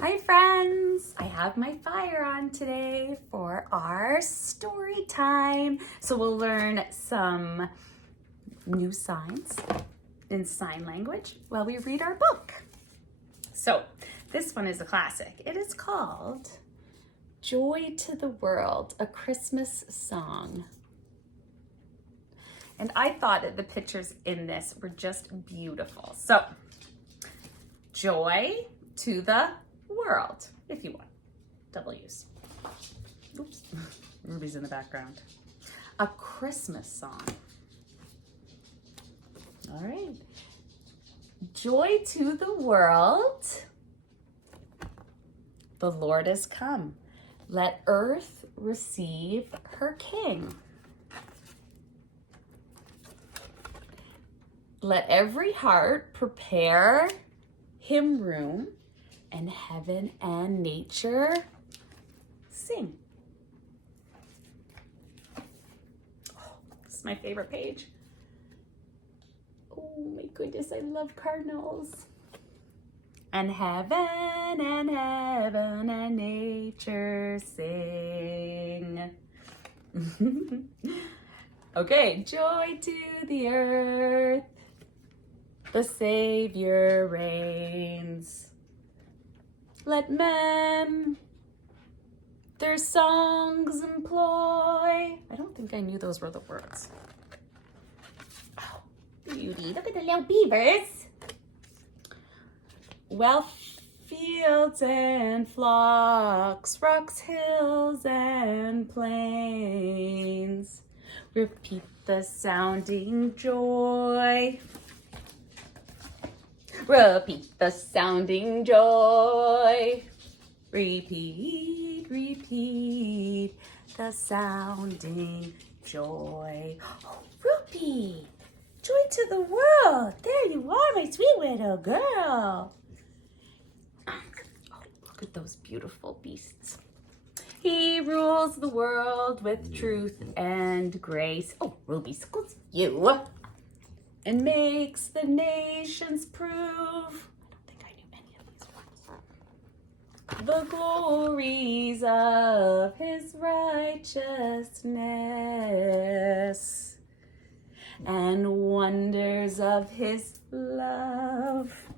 Hi friends, I have my fire on today for our story time. So we'll learn some new signs in sign language while we read our book. So this one is a classic. It is called Joy to the World, a Christmas Song. And I thought that the pictures in this were just beautiful. So, joy to the world, if you want. Double use. Oops, Ruby's in the background. A Christmas song. All right. Joy to the world. The Lord is come. Let earth receive her King. Let every heart prepare him room, and heaven and nature sing. Oh, this is my favorite page. Oh my goodness, I love cardinals. And heaven and nature sing. Okay, joy to the earth. The Savior reigns. Let men their songs employ. I don't think I knew those were the words. Oh, beauty. Look at the little beavers. Well, fields and flocks, rocks, hills, and plains. Repeat the sounding joy. Repeat the sounding joy. Repeat, repeat the sounding joy. Oh, Ruby, joy to the world. There you are, my sweet little girl. Oh, look at those beautiful beasts. He rules the world with truth and grace. Oh, Ruby, scolds you. And makes the nations prove. I don't think I knew any of these words. The glories of his righteousness and wonders of his love.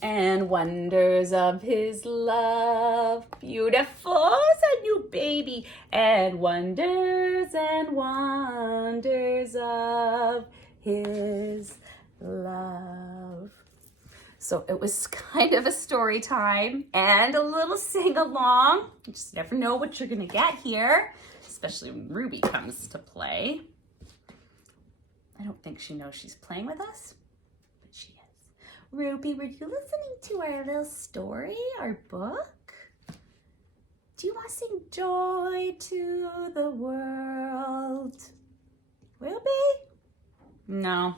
And wonders of his love. Beautiful, it's a new baby. And wonders of his love. So it was kind of a story time and a little sing along. You just never know what you're gonna get here, especially when Ruby comes to play. I don't think she knows she's playing with us, but she is. Ruby, were you listening to our little story, our book? Do you want to sing Joy to the World? Ruby? No.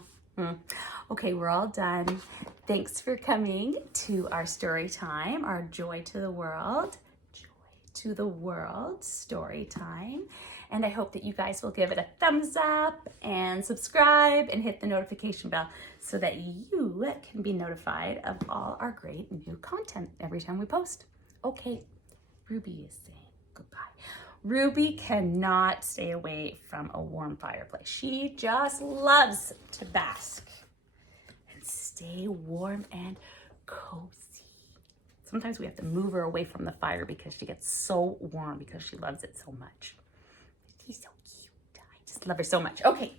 Okay, we're all done. Thanks for coming to our story time, our Joy to the World. Joy to the World story time. And I hope that you guys will give it a thumbs up and subscribe and hit the notification bell so that you can be notified of all our great new content every time we post. Okay, Ruby is saying goodbye. Ruby cannot stay away from a warm fireplace. She just loves to bask and stay warm and cozy. Sometimes we have to move her away from the fire because she gets so warm because she loves it so much. She's so cute. I just love her so much. Okay,